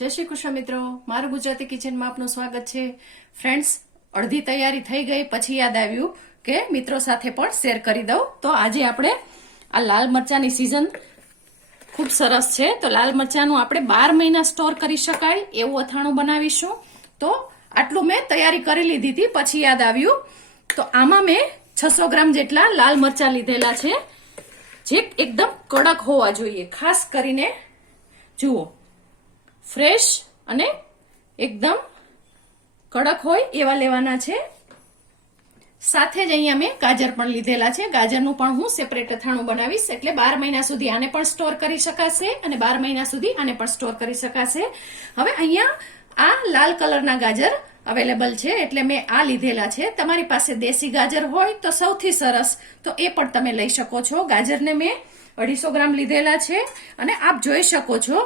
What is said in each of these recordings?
જય શ્રી કૃષ્ણ મિત્રો, મારું ગુજરાતી કિચનમાં આપનું સ્વાગત છે. ફ્રેન્ડ્સ, અડધી તૈયારી થઈ ગઈ પછી યાદ આવ્યું કે મિત્રો સાથે પણ શેર કરી દઉં. તો આજે આપણે આ લાલ મરચાની સિઝન ખૂબ સરસ છે, તો લાલ મરચાનું આપણે 12 મહિના સ્ટોર કરી શકાય એવું અથાણું બનાવીશું. તો આટલું મેં તૈયારી કરી લીધી હતી, પછી યાદ આવ્યું. તો આમાં મેં 600 ગ્રામ જેટલા લાલ મરચા લીધેલા છે, જે એકદમ કડક હોવા જોઈએ. ખાસ કરીને જુઓ, ફ્રેશ અને એકદમ કડક હોય એવા લેવાના છે. સાથે જ અહીંયા મેં ગાજર પણ લીધેલા છે. ગાજરનું પણ હું સેપરેટ અથાણું બનાવીશ, એટલે 12 મહિના સુધી આને પણ સ્ટોર કરી શકાશે અને 12 મહિના સુધી આને પણ સ્ટોર કરી શકાશે. હવે અહીંયા આ લાલ કલરના ગાજર અવેલેબલ છે, એટલે મેં આ લીધેલા છે. તમારી પાસે દેશી ગાજર હોય તો સૌથી સરસ, તો એ પણ તમે લઈ શકો છો. ગાજરને મેં 250 ગ્રામ લીધેલા છે અને આપ જોઈ શકો છો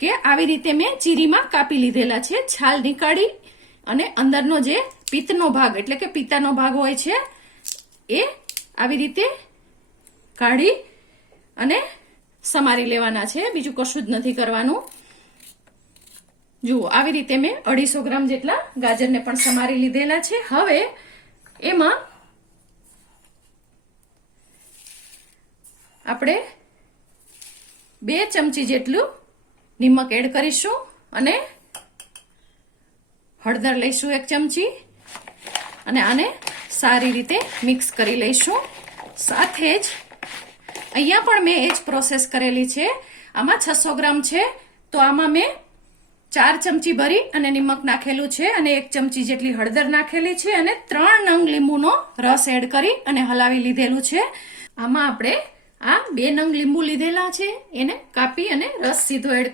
કે આવી રીતે મેં ચીરીમાં કાપી લીધેલા છે. છાલ નીકાળી અને અંદરનો જે પિત્તનો ભાગ એટલે કે પિત્તાનો ભાગ હોય છે એ આવી રીતે કાઢી અને સમારી લેવાના છે. બીજું કશું જ નથી કરવાનું. જુઓ, આવી રીતે મેં 250 ગ્રામ જેટલા ગાજરને પણ સમારી લીધેલા છે. હવે એમાં આપણે 2 ચમચી જેટલું નિમક એડ કરીશું અને હળદર લઈશું 1 ચમચી અને આને સારી રીતે મિક્સ કરી લઈશું. સાથે જ અહીંયા પણ મેં એ જ પ્રોસેસ કરેલી છે. આમાં 600 ગ્રામ છે, તો આમાં મેં 4 ચમચી ભરી અને નિમક નાખેલું છે અને 1 ચમચી જેટલી હળદર નાખેલી છે અને 3 નંગ લીંબુનો રસ એડ કરી અને હલાવી લીધેલું છે. આમાં આપણે આ 2 નંગ લીંબુ લીધેલા છે, એને કાપી અને રસ સીધો એડ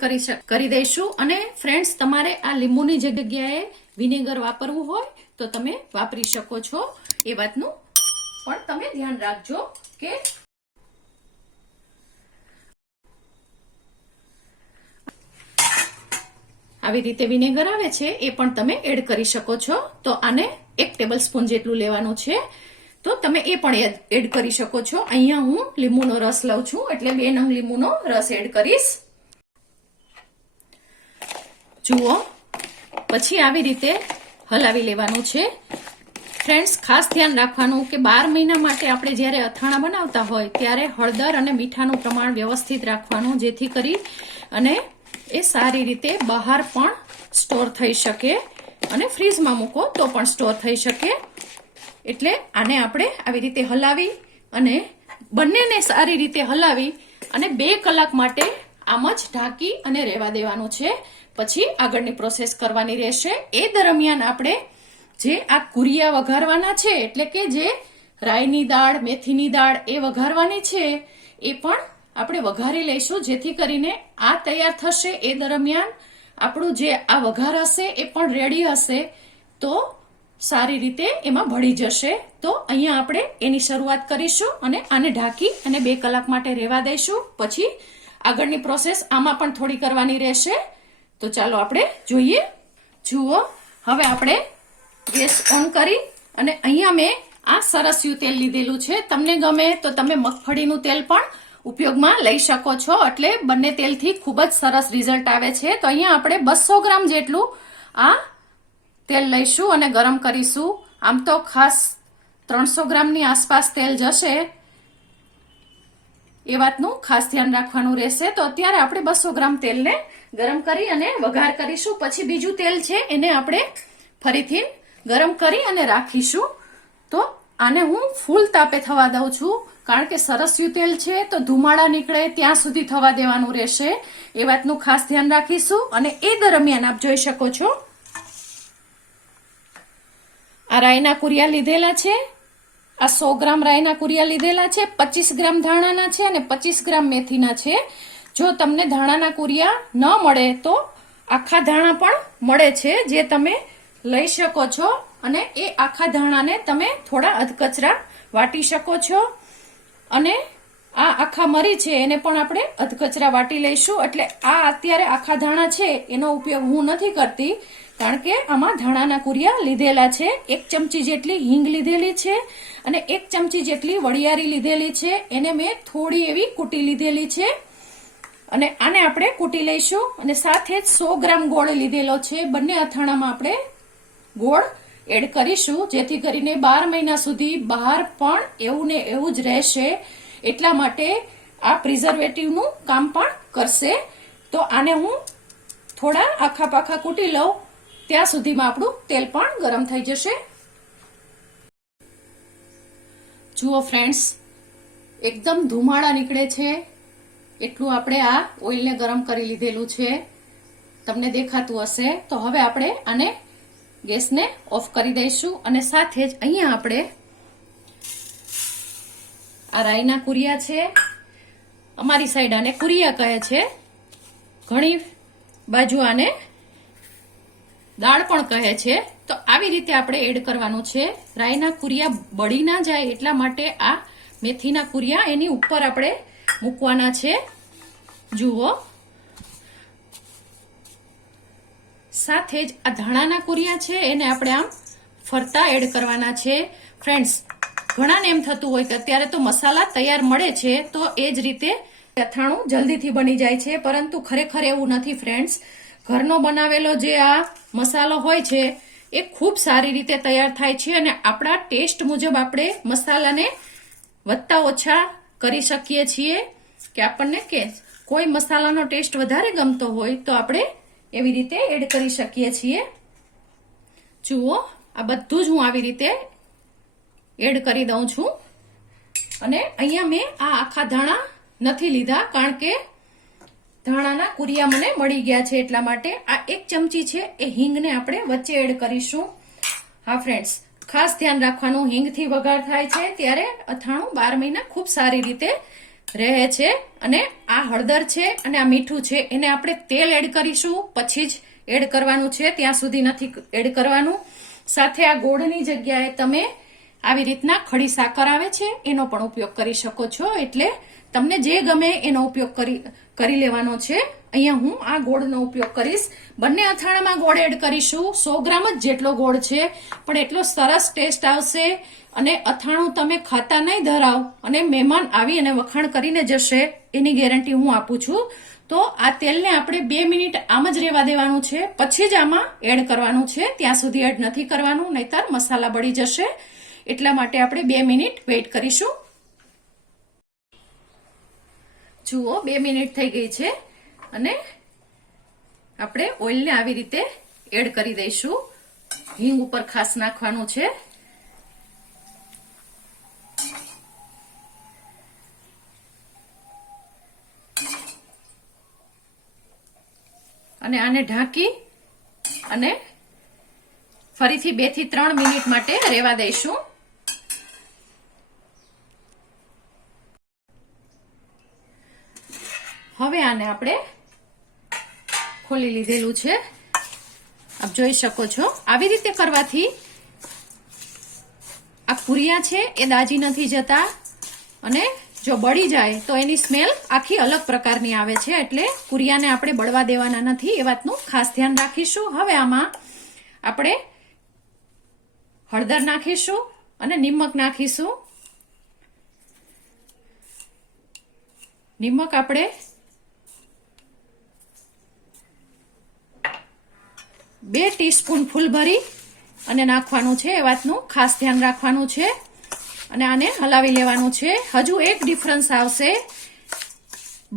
કરી દઈશું. અને ફ્રેન્ડ્સ, તમારે આ લીંબુની જગ્યાએ વિનેગર વાપરવું હોય તો તમે વાપરી શકો છો. એ વાતનું પણ તમે ધ્યાન રાખજો કે આવી રીતે વિનેગર આવે છે એ પણ તમે એડ કરી શકો છો. તો આને 1 ટેબલ સ્પૂન જેટલું લેવાનું છે, તો તમે એ પણ એડ કરી શકો છો. અહીંયા હું લીંબુનો રસ લઉં છું, એટલે 2 નંગ લીંબુનો રસ એડ કરીશ. જુઓ, પછી આવી રીતે હલાવી લેવાનું છે. ફ્રેન્ડ્સ, ખાસ ધ્યાન રાખવાનું કે 12 મહિના માટે આપણે જ્યારે અથાણા બનાવતા હોય ત્યારે હળદર અને મીઠાનું પ્રમાણ વ્યવસ્થિત રાખવાનું, જેથી કરી અને એ સારી રીતે બહાર પણ સ્ટોર થઈ શકે અને ફ્રીજમાં મૂકો તો પણ સ્ટોર થઈ શકે. એટલે આને આપણે આવી રીતે હલાવી અને બંનેને સારી રીતે હલાવી અને 2 કલાક માટે આમ જ ઢાંકી અને રહેવા દેવાનું છે. પછી આગળની પ્રોસેસ કરવાની રહેશે. એ દરમિયાન આપણે જે આ કુરિયા વઘારવાના છે, એટલે કે જે રાઈની દાળ, મેથીની દાળ એ વઘારવાની છે, એ પણ આપણે વઘારી લઈશું, જેથી કરીને આ તૈયાર થશે એ દરમિયાન આપણું જે આ વઘાર હશે એ પણ રેડી હશે, તો સારી રીતે એમાં ભળી જશે. તો અહીંયા આપણે એની શરૂઆત કરીશું અને આને ઢાંકી અને 2 કલાક માટે રહેવા દઈશું. પછી આગળની પ્રોસેસ આમાં પણ થોડી કરવાની રહેશે. તો ચાલો આપણે જોઈએ. જુઓ, હવે આપણે ગેસ ઓન કરી અને અહીંયા મેં આ સરસ્યું તેલ લીધેલું છે. તમને ગમે તો તમે મગફળીનું તેલ પણ ઉપયોગમાં લઈ શકો છો, એટલે બંને તેલથી ખૂબ જ સરસ રિઝલ્ટ આવે છે. તો અહીંયા આપણે 200 ગ્રામ જેટલું આ તેલ લઈશું અને ગરમ કરીશું. આમ તો ખાસ 300 ગ્રામની આસપાસ તેલ જશે, એ વાતનું ખાસ ધ્યાન રાખવાનું રહેશે. તો અત્યારે આપણે 200 ગ્રામ તેલને ગરમ કરી અને વઘાર કરીશું. પછી બીજું તેલ છે એને આપણે ફરીથી ગરમ કરી અને રાખીશું. તો આને હું ફૂલ તાપે થવા દઉં છું, કારણ કે સરસ્યું તેલ છે તો ધુમાડા નીકળે ત્યાં સુધી થવા દેવાનું રહેશે. એ વાતનું ખાસ ધ્યાન રાખીશું. અને એ દરમિયાન આપ જોઈ શકો છો, આ રાઈના કુરિયા લીધેલા છે. આ 100 ગ્રામ રાઈના કુરિયા લીધેલા છે, 25 ગ્રામ ધાણાના છે અને 25 ગ્રામ મેથીના છે. જો તમને ધાણાના કુરિયા ન મળે તો આખા ધાણા પણ મળે છે, જે તમે લઈ શકો છો અને એ આખા ધાણાને તમે થોડા અધકચરા વાટી શકો છો. અને આ આખા મરી છે એને પણ આપણે અધકચરા વાટી લઈશું. એટલે આ અત્યારે આખા ધાણા છે એનો ઉપયોગ હું નથી કરતી, કારણ કે આમાં ધાણાના કુરિયા લીધેલા છે. 1 ચમચી જેટલી હિંગ લીધેલી છે અને 1 ચમચી જેટલી વરિયાળી લીધેલી છે. એને મેં થોડી એવી કૂટી લીધેલી છે અને આને આપણે કૂટી લઈશું અને સાથે જ 100 ગ્રામ ગોળ લીધેલો છે. બંને અથાણામાં આપણે ગોળ એડ કરીશું જેથી કરીને 12 મહિના સુધી બહાર પણ એવું ને એવું જ રહેશે. એટલા માટે આ પ્રિઝર્વેટિવનું કામ પણ કરશે. તો આને હું થોડા આખા પાખા કૂટી લઉં ત્યાં સુધીમાં આપણું તેલ પણ ગરમ થઈ જશે. જુઓ ફ્રેન્ડ્સ, એકદમ ધુમાડા નીકળે છે એટલું આપણે આ ઓઇલને ગરમ કરી લીધેલું છે. તમને દેખાતું હશે. તો હવે આપણે આને ગેસને ઓફ કરી દઈશું અને સાથે જ અહીંયા આપણે આ રાઈના કુરિયા છે. અમારી સાઈડ આને કુરિયા કહે છે, ઘણી બાજુ આને દાળ પણ કહે છે. તો આવી રીતે આપણે એડ કરવાનું છે. રાઈના કુરિયા બળી ના જાય એટલા માટે આ મેથીના કુરિયા એની ઉપર આપણે મૂકવાના છે. જુઓ, સાથે જ આ ધાણાના કુરિયા છે એને આપણે આમ ફરતા એડ કરવાના છે. ફ્રેન્ડ્સ, ઘણાને એમ થતું હોય કે અત્યારે તો મસાલા તૈયાર મળે છે તો એ જ રીતે અથાણું જલ્દીથી બની જાય છે, પરંતુ ખરેખર એવું નથી ફ્રેન્ડ્સ. ઘરનો બનાવેલો જે આ મસાલો હોય છે એ ખૂબ સારી રીતે તૈયાર થાય છે અને આપણા ટેસ્ટ મુજબ આપણે મસાલાને વધતા ઓછા કરી શકીએ છીએ. કે આપણને કે કોઈ મસાલાનો ટેસ્ટ વધારે ગમતો હોય તો આપણે એવી રીતે એડ કરી શકીએ છીએ. જુઓ, આ બધું જ હું આવી રીતે એડ કરી દઉં છું. અને અહીંયા મેં આ આખા ધાણા નથી લીધા કારણ કે ધાણાના કુરિયા મને મળી ગયા છે એટલા માટે. આ 1 ચમચી છે એ હિંગને આપણે વચ્ચે એડ કરીશું. હા ફ્રેન્ડ્સ, ખાસ ધ્યાન રાખવાનું, હિંગથી વઘાર થાય છે ત્યારે અથાણું 12 મહિના ખૂબ સારી રીતે રહે છે. અને આ હળદર છે અને આ મીઠું છે એને આપણે તેલ એડ કરીશું પછી જ એડ કરવાનું છે, ત્યાં સુધી નથી એડ કરવાનું. સાથે આ ગોળની જગ્યાએ તમે આવી રીતના ખડી સાકર આવે છે એનો પણ ઉપયોગ કરી શકો છો. એટલે તમને જે ગમે એનો ઉપયોગ કરી લેવાનો છે. અહીંયા હું આ ગોળનો ઉપયોગ કરીશ. બંને અથાણામાં ગોળ એડ કરીશું. 100 ગ્રામ જ જેટલો ગોળ છે પણ એટલો સરસ ટેસ્ટ આવશે અને અથાણું તમે ખાતા નહીં ધરાવ અને મહેમાન આવી અને વખાણ કરીને જશે એની ગેરંટી હું આપું છું. તો આ તેલને આપણે 2 મિનિટ આમ જ રહેવા દેવાનું છે, પછી જ આમાં એડ કરવાનું છે. ત્યાં સુધી એડ નથી કરવાનું, નહીતર મસાલા બળી જશે. એટલા માટે આપણે 2 મિનિટ વેઇટ કરીશું. જુઓ, 2 મિનિટ થઈ ગઈ છે અને આપણે ઓઇલને આવી રીતે એડ કરી દઈશું. હિંગ ઉપર ખાસ નાખવાનું છે. અને આને ઢાંકી અને ફરીથી 2 થી 3 મિનિટ માટે રહેવા દઈશું. હવે આને આપણે ખોલી લીધેલું છે. આપ જોઈ શકો છો. આવી રીતે કરવાથી આ કુરિયા છે એ દાજી નથી જતા અને જો બળી જાય તો એની સ્મેલ આખી અલગ પ્રકારની આવે છે. એટલે કુરિયાને આપણે બળવા દેવાના નથી, એ વાતનું ખાસ ધ્યાન રાખીશું. હવે આમાં આપણે હળદર નાખીશું અને નિમક નાખીશું. નિમક આપણે 2 ટીસ્પૂન ફૂલ ભરી અને નાખવાનું છે, એ વાતનું ખાસ ધ્યાન રાખવાનું છે. અને આને હલાવી લેવાનું છે. હજુ એક ડિફરન્સ આવશે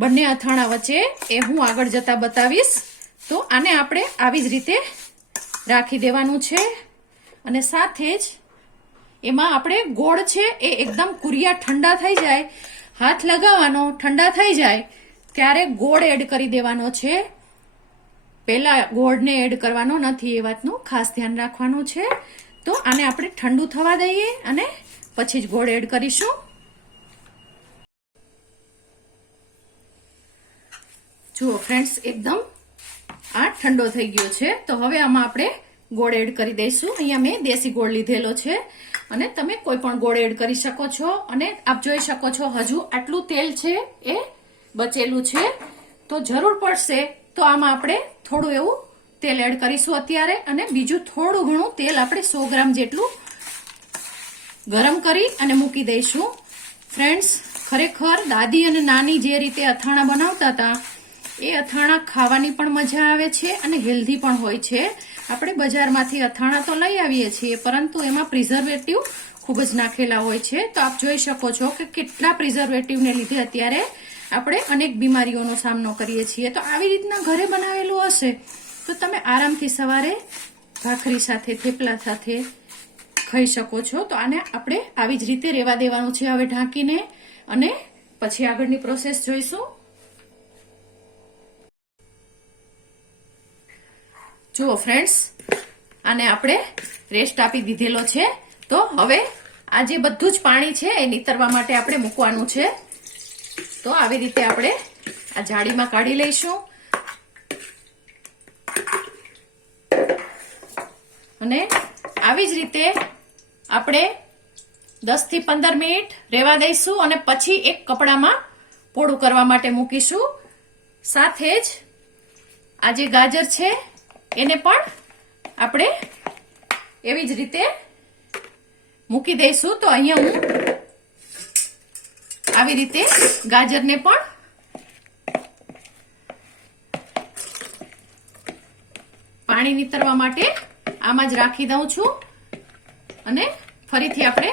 બંને અથાણા વચ્ચે, એ હું આગળ જતા બતાવીશ. તો આને આપણે આવી જ રીતે રાખી દેવાનું છે અને સાથે જ એમાં આપણે ગોળ છે એ એકદમ કુરિયા ઠંડા થઈ જાય, હાથ લગાવવાનો, ઠંડા થઈ જાય ત્યારે ગોળ એડ કરી દેવાનો છે. પહેલા ગોળને એડ કરવાનો નથી, એ વાતનું ખાસ ધ્યાન રાખવાનું છે. તો આને આપણે ઠંડુ થવા દઈએ અને પછી જ ગોળ એડ કરીશું. જુઓ ફ્રેન્ડ્સ, એકદમ આ ઠંડો થઈ ગયો છે. તો હવે આમાં આપણે ગોળ એડ કરી દઈશું. અહીંયા મેં દેશી ગોળ લીધેલો છે અને તમે કોઈ પણ ગોળ એડ કરી શકો છો. અને આપ જોઈ શકો છો હજુ આટલું તેલ છે એ બચેલું છે. તો જરૂર પડશે તો આમાં આપણે થોડું એવું તેલ એડ કરીશું અત્યારે, અને બીજું થોડું ઘણું તેલ આપણે 100 ગ્રામ જેટલું ગરમ કરી અને મૂકી દઈશું. ફ્રેન્ડ્સ, ખરેખર દાદી અને નાની જે રીતે અથાણા બનાવતા હતા એ અથાણા ખાવાની પણ મજા આવે છે અને હેલ્ધી પણ હોય છે. આપણે બજારમાંથી અથાણા તો લઈ આવીએ છીએ, પરંતુ એમાં પ્રિઝર્વેટિવ ખૂબ જ નાખેલા હોય છે. તો આપ જોઈ શકો છો કે કેટલા પ્રિઝર્વેટિવને લીધે અત્યારે આપણે અનેક બીમારીઓનો સામનો કરીએ છીએ. તો આવી રીતના ઘરે બનાવેલું હશે તો તમે આરામથી સવારે ભાખરી સાથે, થેપલા સાથે ખાઈ શકો છો. તો આને આપણે આવી જ રીતે રહેવા દેવાનું છે હવે ઢાંકીને, અને પછી આગળની પ્રોસેસ જોઈશું. જુઓ ફ્રેન્ડ્સ, આને આપણે રેસ્ટ આપી દીધેલો છે. તો હવે આ જે બધું જ પાણી છે એ નીતરવા માટે આપણે મૂકવાનું છે. તો આવી રીતે આપણે આ જાળીમાં કાઢી લઈશું અને આવી જ રીતે આપણે 10 થી 15 મિનિટ રહેવા દઈશું અને પછી એક કપડામાં પોળું કરવા માટે મૂકીશું. સાથે જ આ જે ગાજર છે એને પણ આપણે એવી જ રીતે મૂકી દઈશું. તો અહીંયા હું આવી રીતે ગાજરને પણ પાણી નીતરવા માટે આમાં જ રાખી દઉં છું અને ફરીથી આપણે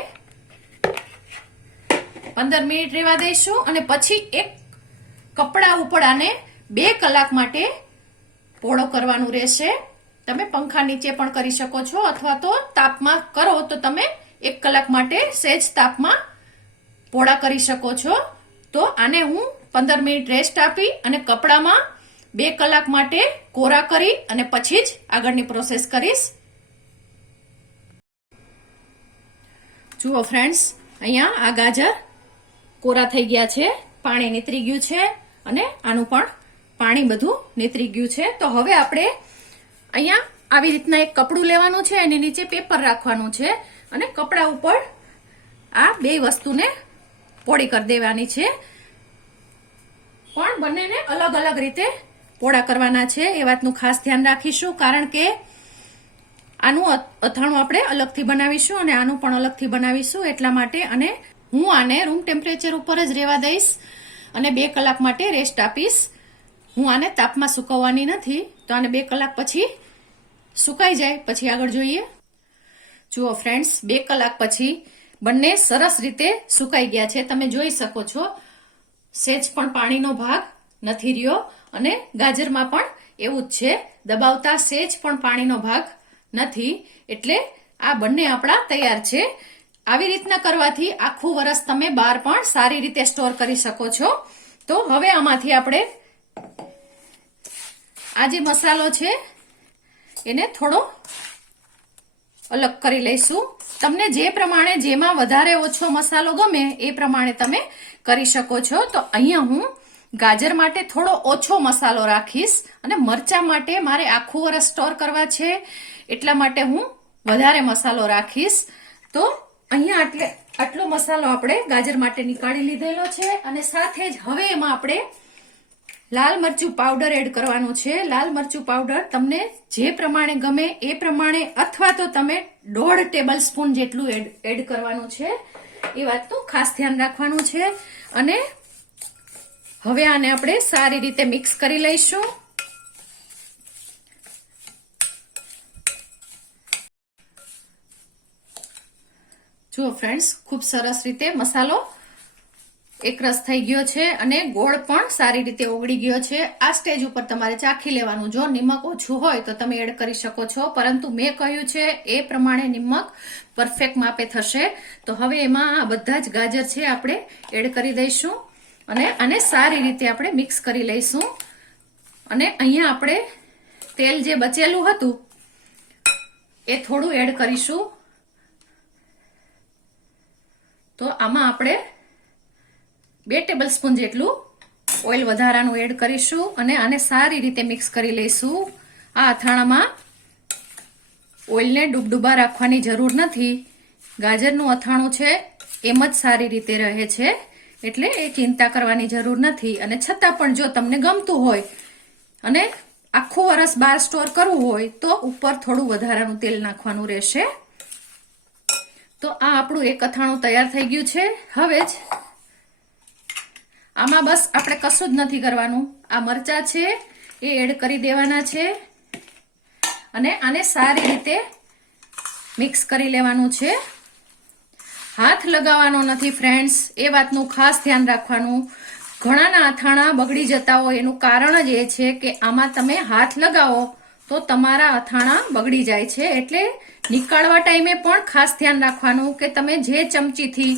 15 મિનિટ રહેવા દઈશું અને પછી એક કપડા ઉપર આને 2 કલાક માટે પોળો કરવાનું રહેશે. તમે પંખા નીચે પણ કરી શકો છો, અથવા તો તાપમાં કરો તો તમે 1 કલાક માટે સહેજ તાપમાં પોળા કરી શકો છો. તો આને હું 15 મિનિટ રેસ્ટ આપી અને કપડામાં 2 કલાક માટે કોરા કરી અને પછી જ આગળની પ્રોસેસ કરીશ. જુઓ ફ્રેન્ડ્સ, અહીંયા આ ગાજર કોરા થઈ ગયા છે, પાણી નીતરી ગયું છે અને આનું પણ પાણી બધું નીતરી ગયું છે. તો હવે આપણે અહીંયા આવી રીતના એક કપડું લેવાનું છે, એની નીચે પેપર રાખવાનું છે અને કપડા ઉપર આ 2 વસ્તુને પોળી કરી દેવાની છે. પણ બંનેને અલગ અલગ રીતે પોળા કરવાના છે એ વાતનું ખાસ ધ્યાન રાખીશું, કારણ કે આનું અથાણું આપણે અલગથી બનાવીશું અને આનું પણ અલગથી બનાવીશું એટલા માટે. અને હું આને રૂમ ટેમ્પરેચર ઉપર જ રહેવા દઈશ અને 2 કલાક માટે રેસ્ટ આપીશ. હું આને તાપમાં સુકવવાની નથી. તો આને 2 કલાક પછી સુકાઈ જાય પછી આગળ જોઈએ. જુઓ ફ્રેન્ડ્સ, 2 કલાક પછી બંને સરસ રીતે સુકાઈ ગયા છે. તમે જોઈ શકો છો સહેજ પણ પાણીનો ભાગ નથી રહ્યો અને ગાજરમાં પણ એવું જ છે, દબાવતા સહેજ પણ પાણીનો ભાગ નથી. એટલે આ બંને આપણા તૈયાર છે. આવી રીતના કરવાથી આખું વરસ તમે બહાર પણ સારી રીતે સ્ટોર કરી શકો છો. તો હવે આમાંથી આપણે આ જે મસાલો છે એને થોડો અલગ કરી લઈશું. તમને જે પ્રમાણે જેમાં વધારે ઓછો મસાલો ગમે એ પ્રમાણે તમે કરી શકો છો. તો અહીંયા હું ગાજર માટે થોડો ઓછો મસાલો રાખીશ અને મરચા માટે મારે આખું વરસ સ્ટોર કરવા છે એટલા માટે હું વધારે મસાલો રાખીશ. તો અહીંયા આટલો મસાલો આપણે ગાજર માટે નીકાળી લીધેલો છે અને સાથે જ હવે એમાં આપણે લાલ મરચું પાવડર એડ કરવાનું છે. લાલ મરચું પાવડર તમને જે પ્રમાણે ગમે એ પ્રમાણે, અથવા તો તમે 1.5 ટેબલ સ્પૂન જેટલું એડ કરવાનું છે. એ વાતનું ખાસ ધ્યાન રાખવાનું છે. અને હવે આને આપણે સારી રીતે મિક્સ કરી લઈશું. જુઓ ફ્રેન્ડ્સ, ખૂબ સરસ રીતે મસાલો એકરસ થઈ ગયો છે અને ગોળ પણ સારી રીતે ઓગળી ગયો છે. આ સ્ટેજ ઉપર તમારે ચાખી લેવાનું. જો નિમક ઓછું હોય તો તમે એડ કરી શકો છો, પરંતુ મેં કહ્યું છે એ પ્રમાણે નિમક પરફેક્ટ માપે થશે. તો હવે એમાં આ બધા જ ગાજર છે આપણે એડ કરી દઈશું અને આને સારી રીતે આપણે મિક્સ કરી લઈશું. અને અહીંયા આપણે તેલ જે બચેલું હતું એ થોડું એડ કરીશું. તો આમાં આપણે 2 ટેબલ સ્પૂન જેટલું ઓઇલ વધારાનું એડ કરીશું અને આને સારી રીતે મિક્સ કરી લઈશું. આ અથાણામાં ઓઇલને ડૂબડૂબા રાખવાની જરૂર નથી. ગાજરનું અથાણું છે એમ જ સારી રીતે રહે છે, એટલે એ ચિંતા કરવાની જરૂર નથી. અને છતાં પણ જો તમને ગમતું હોય અને આખું વરસ બહાર સ્ટોર કરવું હોય તો ઉપર થોડું વધારાનું તેલ નાખવાનું રહેશે. તો આ આપણું એક અથાણું તૈયાર થઈ ગયું છે. હવે જ આમાં બસ આપણે કશું જ નથી કરવાનું. આ મરચા છે એ એડ કરી દેવાના છે અને આને સારી રીતે મિક્સ કરી લેવાનું છે. હાથ લગાવવાનો નથી ફ્રેન્ડ્સ, એ વાતનું ખાસ ધ્યાન રાખવાનું. ઘણાના અથાણા બગડી જતા હોય એનું કારણ જ એ છે કે આમાં તમે હાથ લગાવો તો તમારા અથાણા બગડી જાય છે. એટલે નીકાળવા ટાઈમે પણ ખાસ ધ્યાન રાખવાનું કે તમે જે ચમચીથી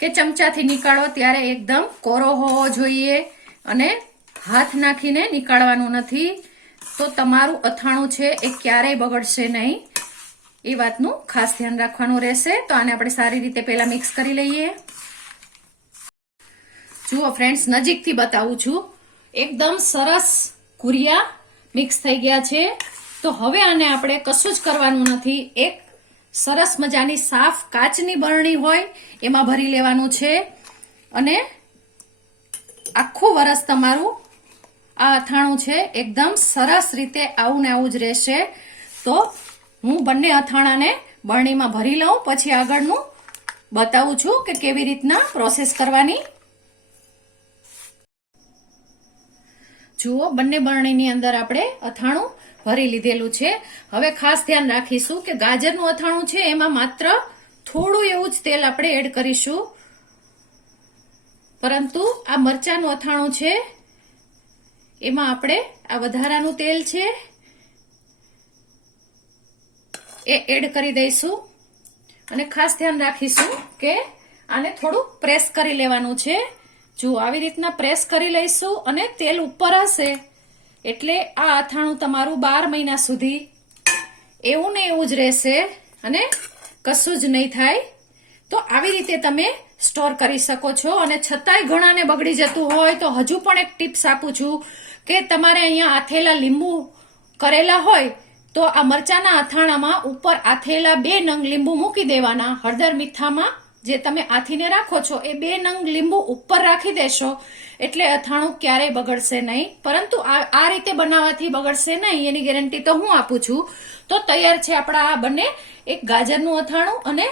કે ચમચાથી નીકાળો ત્યારે એકદમ કોરો હોવો જોઈએ અને હાથ નાખીને નીકાળવાનું નથી, તો તમારું અથાણું છે એ ક્યારેય બગડશે નહીં. એ વાતનું ખાસ ધ્યાન રાખવાનું રહેશે. તો આને આપણે સારી રીતે પહેલા મિક્સ કરી લઈએ. જુઓ ફ્રેન્ડ્સ, નજીકથી બતાવું છું, એકદમ સરસ કુરિયા મિક્સ થઈ ગયા છે. તો હવે આને આપણે કશું જ કરવાનું નથી. એક સરસ મજાની સાફ કાચની બરણી હોય એમાં ભરી લેવાનું છે અને આખું વરસ તમારું આ અથાણું છે એકદમ સરસ રીતે આવું ને આવું જ રહેશે. તો હું બંને અથાણાને બરણીમાં ભરી લઉં, પછી આગળનું બતાવું છું કે કેવી રીતના પ્રોસેસ કરવાની. જુઓ, બંને બરણીની અંદર આપણે અથાણું ભરી લીધેલું છે. હવે ખાસ ધ્યાન રાખીશું કે ગાજરનું અથાણું છે એમાં માત્ર થોડું એવું જ તેલ આપણે એડ કરીશું, પરંતુ આ મરચાનું અથાણું છે એમાં આપણે આ વધારાનું તેલ છે એ એડ કરી દઈશું. અને ખાસ ધ્યાન રાખીશું કે આને થોડું પ્રેસ કરી લેવાનું છે. જો આવી રીતના પ્રેસ કરી લઈશું અને તેલ ઉપર હશે એટલે આ અથાણું તમારું 12 મહિના સુધી એવું ને એવું જ રહેશે અને કશું જ નહીં થાય. તો આવી રીતે તમે સ્ટોર કરી શકો છો. અને છતાંય ઘણાને બગડી જતું હોય તો હજુ પણ એક ટિપ્સ આપું છું કે તમારે અહીંયા આથેલા લીંબુ કરેલા હોય તો આ મરચાના અથાણામાં ઉપર આથેલા 2 નંગ લીંબુ મૂકી દેવાના. હળદર મીઠામાં જે તમે આથીને રાખો છો એ 2 નંગ લીંબુ ઉપર રાખી દેશો એટલે અથાણું ક્યારેય બગડશે નહીં. પરંતુ આ રીતે બનાવવાથી બગડશે નહીં એની ગેરંટી તો હું આપું છું. તો તૈયાર છે આપણા આ બંને, એક ગાજરનું અથાણું અને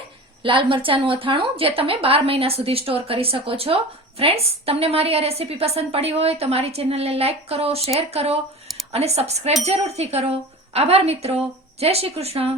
લાલ મરચાનું અથાણું, જે તમે 12 મહિના સુધી સ્ટોર કરી શકો છો. ફ્રેન્ડ્સ, તમને મારી આ રેસીપી પસંદ પડી હોય તો મારી ચેનલને લાઈક કરો, શેર કરો અને સબસ્ક્રાઇબ જરૂરથી કરો. આભાર મિત્રો. જય શ્રી કૃષ્ણ.